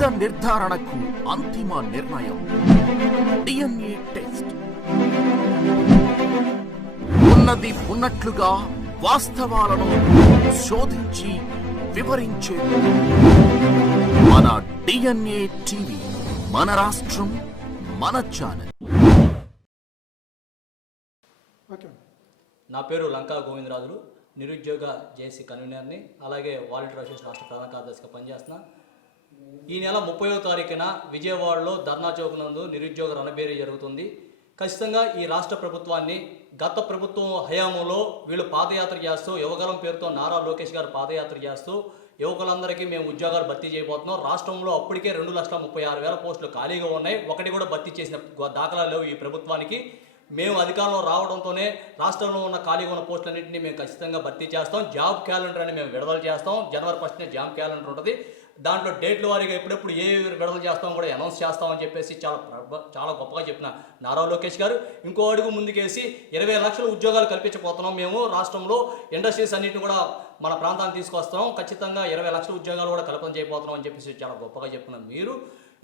నిజ నిర్ధారణకు అంతిమ నిర్ణయం డిఎన్ఏ టెస్ట్. ఉన్నది ఉన్నట్లుగా వాస్తవాలను శోధించి వివరించే మన డిఎన్ఏ టీవీ, మన రాష్ట్రం, మన ఛానల్. నా పేరు లంకా గోవిందరాజులు, నిరుద్యోగ జేసీ కన్వీనర్ని, అలాగే వాలంటీర్ అసోసియేషన్ రాష్ట్ర ప్రధాన కార్యదర్శిగా పనిచేస్తున్నా. ఈ నెల 30వ తారీఖున విజయవాడలో ధర్నా చౌక్ నందు నిరుద్యోగ రణబేరీ జరుగుతుంది. ఖచ్చితంగా ఈ రాష్ట్ర ప్రభుత్వాన్ని, గత ప్రభుత్వం హయాంలో వీళ్ళు పాదయాత్ర చేస్తూ, యువగలం పేరుతో నారా లోకేష్ గారు పాదయాత్ర చేస్తూ యువకులందరికీ మేము ఉద్యోగాలు భర్తీ చేయబోతున్నాం, రాష్ట్రంలో అప్పటికే 2,36,000 పోస్టులు ఖాళీగా ఉన్నాయి, ఒకటి కూడా భర్తీ చేసిన దాఖలాలు లేవు ఈ ప్రభుత్వానికి. మేము అధికారంలో రావడంతోనే రాష్ట్రంలో ఉన్న ఖాళీగా ఉన్న పోస్టులన్నింటినీ మేము ఖచ్చితంగా భర్తీ చేస్తాం. జాబ్ క్యాలెండర్ అని మేము విడుదల చేస్తాం. జనవరి 1నే జాబ్ క్యాలెండర్ ఉంటుంది. దాంట్లో డేట్ల వారీగా ఎప్పుడెప్పుడు ఏ విడుదల చేస్తాం కూడా అనౌన్స్ చేస్తామని చెప్పేసి చాలా గొప్పగా చెప్పిన నారా లోకేష్ గారు ఇంకో అడుగు ముందుకేసి 20 లక్షల ఉద్యోగాలు కల్పించబోతున్నాం. మేము రాష్ట్రంలో ఇండస్ట్రీస్ అన్నింటిని కూడా మన ప్రాంతానికి తీసుకొస్తాం. ఖచ్చితంగా 20 లక్షల ఉద్యోగాలు కూడా కల్పన చేయబోతున్నాం అని చెప్పేసి చాలా గొప్పగా చెప్పిన మీరు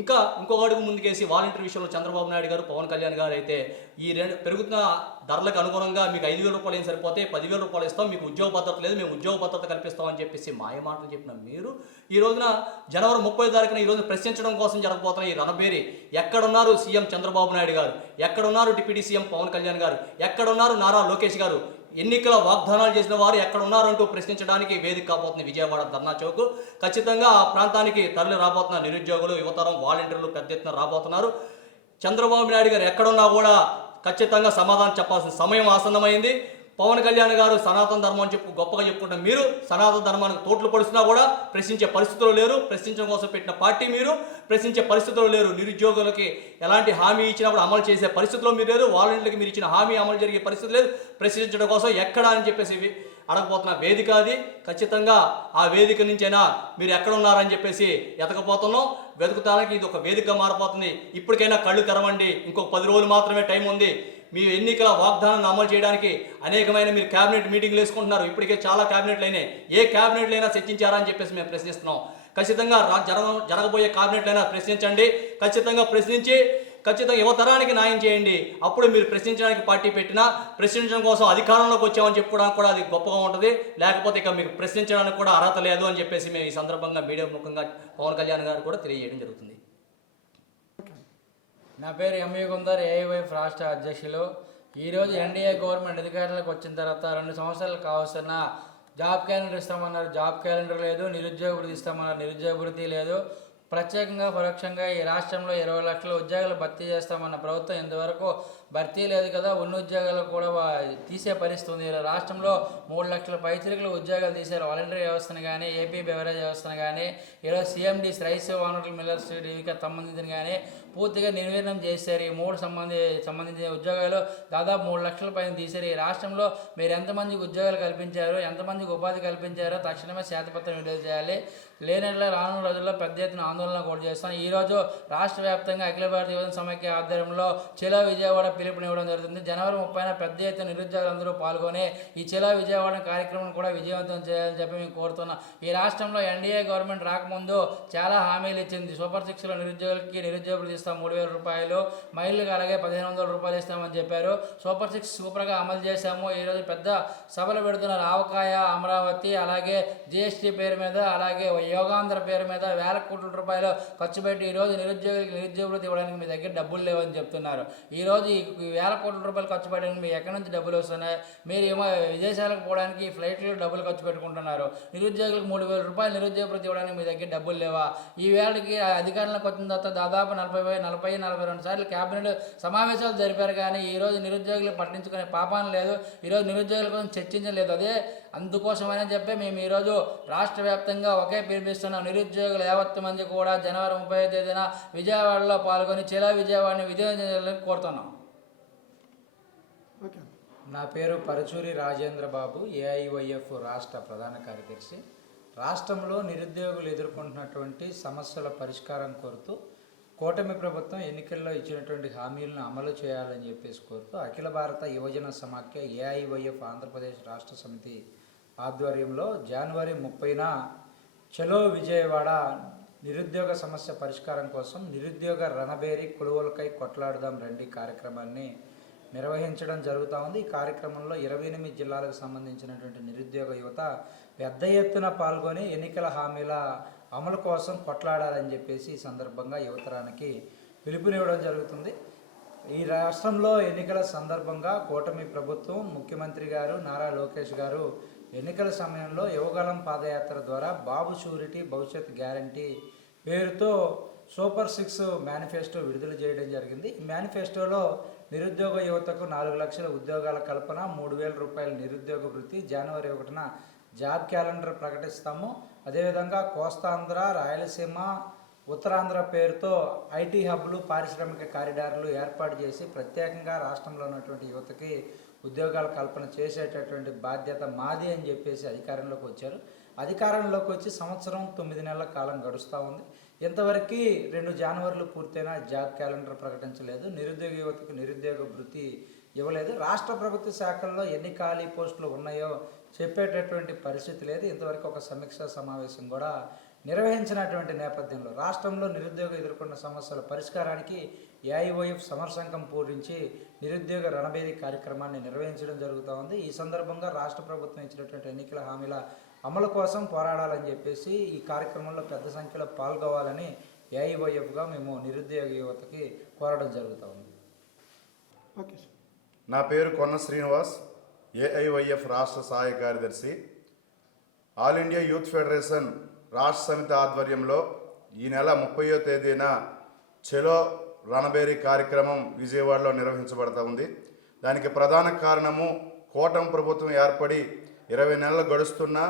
ఇంకొక అడుగు ముందుకేసి వాలంటీర్ విషయంలో చంద్రబాబు నాయుడు గారు, పవన్ కళ్యాణ్ గారు అయితే ఈ పెరుగుతున్న ధరలకు అనుగుణంగా మీకు 5,000 రూపాయలు ఏం సరిపోతే 10,000 రూపాయలు ఇస్తాం, మీకు ఉద్యోగ భద్రత లేదు, మేము ఉద్యోగ భద్రత కల్పిస్తామని చెప్పేసి మాయమాటలు చెప్పిన మీరు ఈ రోజున జనవరి 30 తారీఖున ఈ రోజు ప్రశ్నించడం కోసం జరగబోతున్న ఈ రణబేరి, ఎక్కడున్నారు సీఎం చంద్రబాబు నాయుడు గారు, ఎక్కడున్నారు డిప్యూటీ సీఎం పవన్ కళ్యాణ్ గారు, ఎక్కడున్నారు నారా లోకేష్ గారు, ఎన్నికల వాగ్దానాలు చేసిన వారు ఎక్కడ ఉన్నారంటూ ప్రశ్నించడానికి వేదిక కాబోతుంది విజయవాడ ధర్నా చౌక్. ఖచ్చితంగా ఆ ప్రాంతానికి తరలి రాబోతున్న నిరుద్యోగులు, యువతరం, వాలంటీర్లు పెద్ద ఎత్తున రాబోతున్నారు. చంద్రబాబు నాయుడు గారు ఎక్కడున్నా కూడా ఖచ్చితంగా సమాధానం చెప్పాల్సిన సమయం ఆసన్నమైంది. పవన్ కళ్యాణ్ గారు సనాతన ధర్మం అని గొప్పగా చెప్పుకుంటున్న మీరు సనాతన ధర్మానికి తోట్లు పడుతున్నా కూడా ప్రశ్నించే పరిస్థితులు లేరు. ప్రశ్నించడం కోసం పెట్టిన పార్టీ మీరు, ప్రశ్నించే పరిస్థితులు లేరు. నిరుద్యోగులకి ఎలాంటి హామీ ఇచ్చినప్పుడు అమలు చేసే పరిస్థితుల్లో మీరు లేరు. వాలంటీర్లకు మీరు ఇచ్చిన హామీ అమలు జరిగే పరిస్థితి లేదు. ప్రశ్నించడం కోసం ఎక్కడ అని చెప్పేసి అడగపోతున్న వేదిక అది. ఖచ్చితంగా ఆ వేదిక నుంచైనా మీరు ఎక్కడ ఉన్నారని చెప్పేసి ఎతకపోతున్నాం. వెతుకుతానికి ఇది ఒక వేదికగా మారిపోతుంది. ఇప్పటికైనా కళ్ళు తెరవండి. ఇంకొక 10 రోజులు మాత్రమే టైం ఉంది. మీ ఎన్నికల వాగ్దానాన్ని అమలు చేయడానికి అనేకమైన మీరు క్యాబినెట్ మీటింగ్లు వేసుకుంటున్నారు. ఇప్పటికే చాలా క్యాబినెట్లు అయినాయి. ఏ క్యాబినెట్లు అయినా చర్చించారని చెప్పేసి మేము ప్రశ్నిస్తున్నాం. ఖచ్చితంగా జరగబోయే క్యాబినెట్లు అయినా ప్రశ్నించండి. ఖచ్చితంగా యువతరానికి న్యాయం చేయండి. అప్పుడు మీరు ప్రశ్నించడానికి పార్టీ పెట్టినా, ప్రశ్నించడం కోసం అధికారంలోకి వచ్చామని చెప్పుకోవడానికి కూడా అది గొప్పగా ఉంటుంది. లేకపోతే ఇక మీకు ప్రశ్నించడానికి కూడా అర్హత లేదు అని చెప్పేసి మేము ఈ సందర్భంగా మీడియా ముఖంగా పవన్ కళ్యాణ్ గారు కూడా తెలియజేయడం జరుగుతుంది. నా పేరు ఎంఏ గుందర్, ఏఐవైఎఫ్ రాష్ట్ర అధ్యక్షులు. ఈరోజు ఎన్డీఏ గవర్నమెంట్ అధికారులకు వచ్చిన తర్వాత 2 సంవత్సరాలు కావస్తున్న జాబ్ క్యాలెండర్ ఇస్తామన్నారు, జాబ్ క్యాలెండర్ లేదు. నిరుద్యోగ వృత్తి ఇస్తామన్నారు, నిరుద్యోగ వృత్తి లేదు. ప్రత్యేకంగా పరోక్షంగా ఈ రాష్ట్రంలో 20 లక్షల ఉద్యోగాలు భర్తీ చేస్తామన్న ప్రభుత్వం ఇంతవరకు భర్తీ లేదు కదా. ఉన్న ఉద్యోగాలు కూడా తీసే పరిస్థితి ఉంది. రాష్ట్రంలో 3 లక్షల పైచిలుకల ఉద్యోగాలు తీశారు. వాలంటీర్ వ్యవస్థను కానీ, ఏపీ బెవరేజ్ వ్యవస్థను కానీ, ఈరోజు సిఎండి రైస్ వానరుల మిల్లర్స్ డివికి సంబంధించిన కానీ పూర్తిగా నిర్వీర్యం చేశారు. ఈ 3 సంబంధించిన ఉద్యోగాలు దాదాపు 3 లక్షల పైన తీశారు. ఈ రాష్ట్రంలో మీరు ఎంతమందికి ఉద్యోగాలు కల్పించారు, ఎంతమందికి ఉపాధి కల్పించారో తక్షణమే శ్వేతపత్రం విడుదల చేయాలి. లేనట్ల రానున్న రోజుల్లో పెద్ద ఎత్తున ఆందోళన కూడా చేస్తాం. ఈరోజు రాష్ట్ర వ్యాప్తంగా అఖిల భారత యువజన సమైక్య ఆధ్వర్యంలో చలో విజయవాడ పిలుపునివ్వడం జరుగుతుంది. జనవరి 30న పెద్ద ఎత్తున నిరుద్యోగులందరూ పాల్గొని ఈ చలో విజయవాడ కార్యక్రమం కూడా విజయవంతం చేయాలని చెప్పి మేము కోరుతున్నాం. ఈ రాష్ట్రంలో ఎన్డీఏ గవర్నమెంట్ రాకముందు చాలా హామీలు ఇచ్చింది. సూపర్ 6లో నిరుద్యోగులకి నిరుద్యోగులు ఇస్తాం 3,000 రూపాయలు, మహిళలకు అలాగే 1,500 రూపాయలు ఇస్తామని చెప్పారు. సూపర్ 6 సూపర్గా అమలు చేశాము. ఈరోజు పెద్ద సభలు పెడుతున్నారు. ఆవకాయ, అమరావతి, అలాగే జిఎస్టీ పేరు మీద, అలాగే యోగాంధ్ర పేరు మీద వేల కోట్ల రూపాయలు ఖర్చు పెట్టి ఈరోజు నిరుద్యోగులకు నిరుద్యోగులు ఇవ్వడానికి మీ దగ్గర డబ్బులు లేవని చెప్తున్నారు. ఈరోజు ఈ వేల కోట్ల రూపాయలు ఖర్చు పెట్టడానికి మీకు ఎక్కడి నుంచి డబ్బులు వస్తున్నాయి? మీరు ఏమో విదేశాలకు పోవడానికి ఫ్లైట్లో డబ్బులు ఖర్చు పెట్టుకుంటున్నారు. నిరుద్యోగులకు 3,000 రూపాయలు నిరుద్యోగ వృత్తి ఇవ్వడానికి మీ దగ్గర డబ్బులు లేవా? ఈ వేళకి అధికారంలోకి వచ్చిన తర్వాత దాదాపు 42 సార్లు క్యాబినెట్ సమావేశాలు జరిపారు. కానీ ఈరోజు నిరుద్యోగులు పట్టించుకునే పాపాన లేదు. ఈరోజు నిరుద్యోగుల కోసం చర్చించలేదు. అదే అందుకోసమని చెప్పి మేము ఈరోజు రాష్ట్ర వ్యాప్తంగా ఒకే పిలిపిస్తున్నాం. నిరుద్యోగులు 50 మంది కూడా జనవరి 30వ తేదీన విజయవాడలో పాల్గొని చలో విజయవాడని విజయవంతం కోరుతున్నాం. నా పేరు పరచూరి రాజేంద్ర బాబు, ఏఐవైఎఫ్ రాష్ట్ర ప్రధాన కార్యదర్శి. రాష్ట్రంలో నిరుద్యోగులు ఎదుర్కొంటున్నటువంటి సమస్యల పరిష్కారం కోరుతూ కూటమి ప్రభుత్వం ఎన్నికల్లో ఇచ్చినటువంటి హామీలను అమలు చేయాలని చెప్పేసి కోరుతూ అఖిల భారత యువజన సమాఖ్య ఏఐవైఎఫ్ ఆంధ్రప్రదేశ్ రాష్ట్ర సమితి ఆధ్వర్యంలో జనవరి 30న చలో విజయవాడ నిరుద్యోగ సమస్య పరిష్కారం కోసం నిరుద్యోగ రణబేరి కొలువులకై కొట్లాడదాం రండి కార్యక్రమాన్ని నిర్వహించడం జరుగుతూ ఉంది. ఈ కార్యక్రమంలో 28 జిల్లాలకు సంబంధించినటువంటి నిరుద్యోగ యువత పెద్ద ఎత్తున పాల్గొని ఎన్నికల హామీల అమలు కోసం కొట్లాడాలని చెప్పేసి ఈ సందర్భంగా యువతరానికి పిలుపునివ్వడం జరుగుతుంది. ఈ రాష్ట్రంలో ఎన్నికల సందర్భంగా కూటమి ప్రభుత్వం ముఖ్యమంత్రి గారు నారా లోకేష్ గారు ఎన్నికల సమయంలో యువగలం పాదయాత్ర ద్వారా బాబు షూరిటీ భవిష్యత్ గ్యారంటీ పేరుతో సూపర్ 6 మేనిఫెస్టో విడుదల చేయడం జరిగింది. ఈ మేనిఫెస్టోలో నిరుద్యోగ యువతకు 4 లక్షల ఉద్యోగాల కల్పన, 3,000 రూపాయల నిరుద్యోగ వృత్తి, జనవరి 1న జాబ్ క్యాలెండర్ ప్రకటిస్తాము. అదేవిధంగా కోస్తాంధ్ర, రాయలసీమ, ఉత్తరాంధ్ర పేరుతో ఐటీ హబ్లు, పారిశ్రామిక కారిడార్లు ఏర్పాటు చేసి ప్రత్యేకంగా రాష్ట్రంలో ఉన్నటువంటి యువతకి ఉద్యోగాల కల్పన చేసేటటువంటి బాధ్యత మాది అని చెప్పేసి అధికారంలోకి వచ్చారు. అధికారంలోకి వచ్చి సంవత్సరం 9 నెలల కాలం గడుస్తూ ఉంది. ఇంతవరకు 2 జనవరిలు పూర్తయినా జాబ్ క్యాలెండర్ ప్రకటించలేదు. నిరుద్యోగ యువతకు నిరుద్యోగ వృత్తి ఇవ్వలేదు. రాష్ట్ర ప్రభుత్వ శాఖల్లో ఎన్ని ఖాళీ పోస్టులు ఉన్నాయో చెప్పేటటువంటి పరిస్థితి లేదు. ఇంతవరకు ఒక సమీక్షా సమావేశం కూడా నిర్వహించినటువంటి నేపథ్యంలో రాష్ట్రంలో నిరుద్యోగం ఎదుర్కొన్న సమస్యల పరిష్కారానికి ఏఐవైఎఫ్ సమరసంకం పూరించి నిరుద్యోగ రణబేరీ కార్యక్రమాన్ని నిర్వహించడం జరుగుతూ ఉంది. ఈ సందర్భంగా రాష్ట్ర ప్రభుత్వం ఇచ్చినటువంటి ఎన్నికల హామీల అమలు కోసం పోరాడాలని చెప్పేసి ఈ కార్యక్రమంలో పెద్ద సంఖ్యలో పాల్గొవాలని ఏఐవైఎఫ్గా మేము నిరుద్యోగ యువతకి కోరడం జరుగుతూ ఉంది. నా పేరు కొన్న శ్రీనివాస్, ఏఐవైఎఫ్ రాష్ట్ర సహాయ కార్యదర్శి. ఆల్ ఇండియా యూత్ ఫెడరేషన్ రాష్ట్ర సమితి ఆధ్వర్యంలో ఈ నెల 30వ తేదీన చెలో రణబేరీ కార్యక్రమం విజయవాడలో నిర్వహించబడతా ఉంది. దానికి ప్రధాన కారణము కూటమి ప్రభుత్వం ఏర్పడి 20 నెలలు గడుస్తున్నా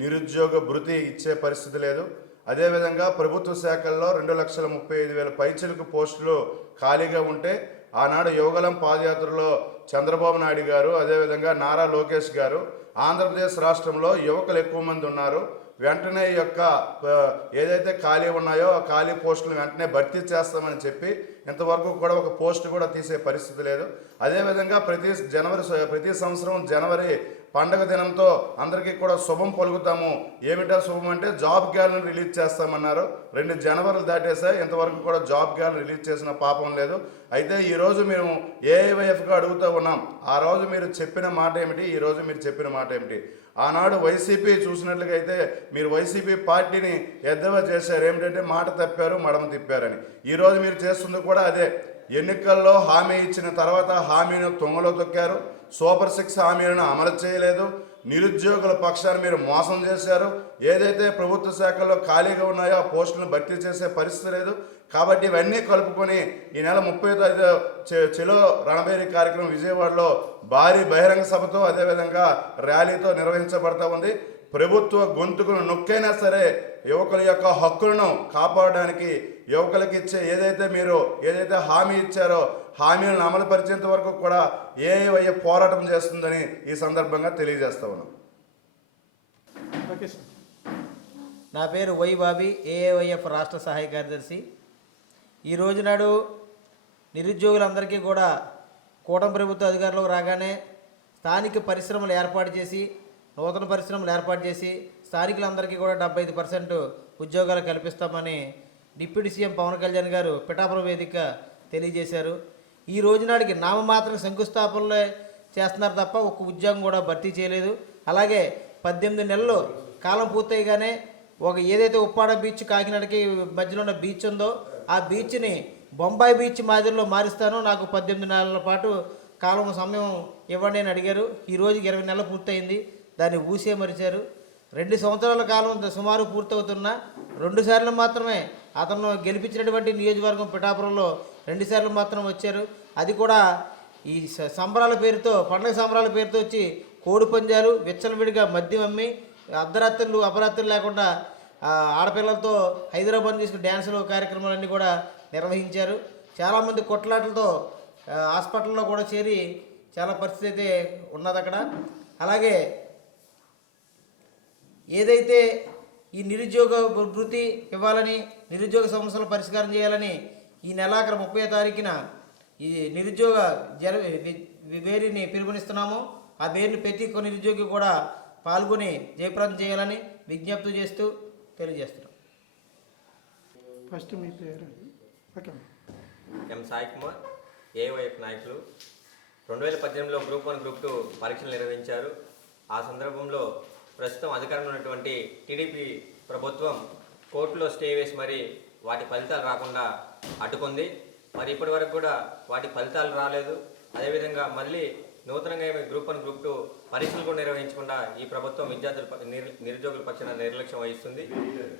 నిరుద్యోగ భృతి ఇచ్చే పరిస్థితి లేదు. అదేవిధంగా ప్రభుత్వ శాఖల్లో 2,35,000 పైచిలుకు పోస్టులు ఖాళీగా ఉంటే ఆనాడు యువగలం పాదయాత్రలో చంద్రబాబు నాయుడు గారు, అదేవిధంగా నారా లోకేష్ గారు ఆంధ్రప్రదేశ్ రాష్ట్రంలో యువకులు ఎక్కువ మంది ఉన్నారు, వెంటనే ఈ యొక్క ఏదైతే ఖాళీ ఉన్నాయో ఆ ఖాళీ పోస్టులు వెంటనే భర్తీ చేస్తామని చెప్పి ఇంతవరకు కూడా ఒక పోస్ట్ కూడా తీసే పరిస్థితి లేదు. అదేవిధంగా ప్రతి సంవత్సరం జనవరి పండగ దినంతో అందరికీ కూడా శుభం పలుకుతాము. ఏమిటా శుభం అంటే జాబ్ క్యాలెండర్ రిలీజ్ చేస్తామన్నారు. 2 జనవరిలు దాటేసాయి, ఇంతవరకు కూడా జాబ్ క్యాలెండర్ రిలీజ్ చేసిన పాపం లేదు. అయితే ఈరోజు మేము ఏఐవైఎఫ్గా అడుగుతూ ఉన్నాం, ఆ రోజు మీరు చెప్పిన మాట ఏమిటి, ఈరోజు మీరు చెప్పిన మాట ఏమిటి? ఆనాడు వైసీపీ చూసినట్లుగైతే మీరు వైసీపీ పార్టీని ఎద్దవా చేశారు, ఏమిటంటే మాట తప్పారు మడమ తిప్పారని. ఈరోజు మీరు చేస్తుంది కూడా అదే. ఎన్నికల్లో హామీ ఇచ్చిన తర్వాత హామీని తొంగలో తొక్కారు, సూపర్ 6 హామీలను అమలు చేయలేదు, నిరుద్యోగుల పక్షాన్ని మీరు మోసం చేశారు. ఏదైతే ప్రభుత్వ శాఖల్లో ఖాళీగా ఉన్నాయో ఆ పోస్టులను భర్తీ చేసే పరిస్థితి లేదు. కాబట్టి ఇవన్నీ కలుపుకొని ఈ నెల 30వ చెలో రణబేరీ కార్యక్రమం విజయవాడలో భారీ బహిరంగ సభతో అదేవిధంగా ర్యాలీతో నిర్వహించబడతా ఉంది. ప్రభుత్వ గొంతుకును నొక్కైనా సరే యువకుల యొక్క హక్కులను కాపాడడానికి యువకులకు ఏదైతే హామీ ఇచ్చారో హామీలను అమలుపరిచేంత వరకు కూడా ఏఐవైఎఫ్ పోరాటం చేస్తుందని ఈ సందర్భంగా తెలియజేస్తా ఉన్నాం. నా పేరు వై బాబీ, ఏఐవైఎఫ్ రాష్ట్ర సహాయ కార్యదర్శి. ఈ రోజు నాడు నిరుద్యోగులందరికీ కూడా కూటమి ప్రభుత్వ అధికారంలోకి రాగానే స్థానిక పరిశ్రమలు ఏర్పాటు చేసి, నూతన పరిశ్రమలు ఏర్పాటు చేసి స్థానికులందరికీ కూడా 75% ఉద్యోగాలు కల్పిస్తామని డిప్యూటీ సీఎం పవన్ కళ్యాణ్ గారు పిఠాపురం వేదిక తెలియజేశారు. ఈ రోజు నాటికి నామమాత్రం శంకుస్థాపనలే చేస్తున్నారు తప్ప ఒక్క ఉద్యోగం కూడా భర్తీ చేయలేదు. అలాగే 18 నెలలు కాలం పూర్తయిగానే ఏదైతే ఉప్పాడ బీచ్ కాకినాడకి మధ్యలో ఉన్న బీచ్ ఉందో ఆ బీచ్ని బొంబాయి బీచ్ మాదిరిలో మారుస్తాను, నాకు 18 నెలల పాటు సమయం ఇవ్వండి అని అడిగారు. ఈ రోజుకి 20 నెలలు పూర్తయింది, దాన్ని ఊసే మరిచారు. 2 సంవత్సరాల కాలం సుమారు పూర్తవుతున్నా 2 సార్లు మాత్రమే అతను గెలిపించినటువంటి నియోజకవర్గం పిఠాపురంలో 2 సార్లు మాత్రం వచ్చారు. అది కూడా ఈ సంబరాల పేరుతో, పండుగ సంబరాల పేరుతో వచ్చి కోడి పందాలు, విచ్చలవిడిగా మద్యం అమ్మి అర్ధరాత్రులు అపరాత్రులు లేకుండా ఆడపిల్లలతో హైదరాబాద్ తీసుకుని డ్యాన్సులు కార్యక్రమాలన్నీ కూడా నిర్వహించారు. చాలామంది కొట్లాటలతో హాస్పిటల్లో కూడా చేరి చాలా పరిస్థితి అయితే ఉన్నది అక్కడ. అలాగే ఏదైతే ఈ నిరుద్యోగ వృత్తి ఇవ్వాలని, నిరుద్యోగ సమస్యలు పరిష్కారం చేయాలని ఈ నెలాఖరు 30వ తారీఖున ఈ నిరుద్యోగ వేరిని పిలుపునిస్తున్నాము. ఆ వేరిని ప్రతి ఒక్క నిరుద్యోగి కూడా పాల్గొని జయప్రదం చేయాలని విజ్ఞప్తి చేస్తూ తెలియజేస్తున్నాం. ఫస్ట్ మీ పేరు ఓకే. ఎం సాయి కుమార్, ఏవైఎఫ్ నాయకులు. 2018లో గ్రూప్ 1 గ్రూప్ 2 పరీక్షలు నిర్వహించారు. ఆ సందర్భంలో ప్రస్తుతం అధికారంలో ఉన్నటువంటి టీడీపీ ప్రభుత్వం కోర్టులో స్టే వేసి మరి వాటి ఫలితాలు రాకుండా అడ్డుకుంది. మరి ఇప్పటి వరకు కూడా వాటి ఫలితాలు రాలేదు. అదేవిధంగా మళ్ళీ నూతనంగా గ్రూప్ 1 గ్రూప్ 2 పరీక్షలు కూడా నిర్వహించకుండా ఈ ప్రభుత్వం నిరుద్యోగుల పక్షాన నిర్లక్ష్యం వహిస్తుంది.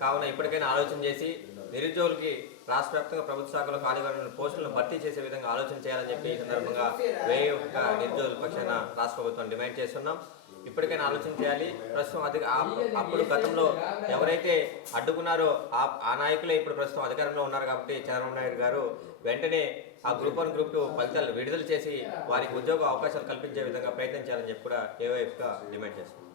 కావున ఇప్పటికైనా ఆలోచన చేసి నిరుద్యోగులకి రాష్ట్ర వ్యాప్తంగా ప్రభుత్వ శాఖలో ఖాళీగా ఉన్న పోస్టులను భర్తీ చేసే విధంగా ఆలోచన చేయాలని చెప్పి ఈ సందర్భంగా నిరుద్యోగుల పక్షాన రాష్ట్ర ప్రభుత్వం డిమాండ్ చేస్తున్నాం. ఇప్పటికైనా ఆలోచన చేయాలి. ప్రస్తుతం అప్పుడు గతంలో ఎవరైతే అడ్డుకున్నారో ఆ నాయకులే ఇప్పుడు ప్రస్తుతం అధికారంలో ఉన్నారు. కాబట్టి చంద్రబాబు నాయుడు గారు వెంటనే ఆ గ్రూప్ 1 గ్రూప్ 2 ఫలితాలు విడుదల చేసి వారికి ఉద్యోగ అవకాశాలు కల్పించే విధంగా ప్రయత్నం చేయాలని చెప్పి కూడా ఏవైఎఫ్గా డిమాండ్ చేస్తున్నాం.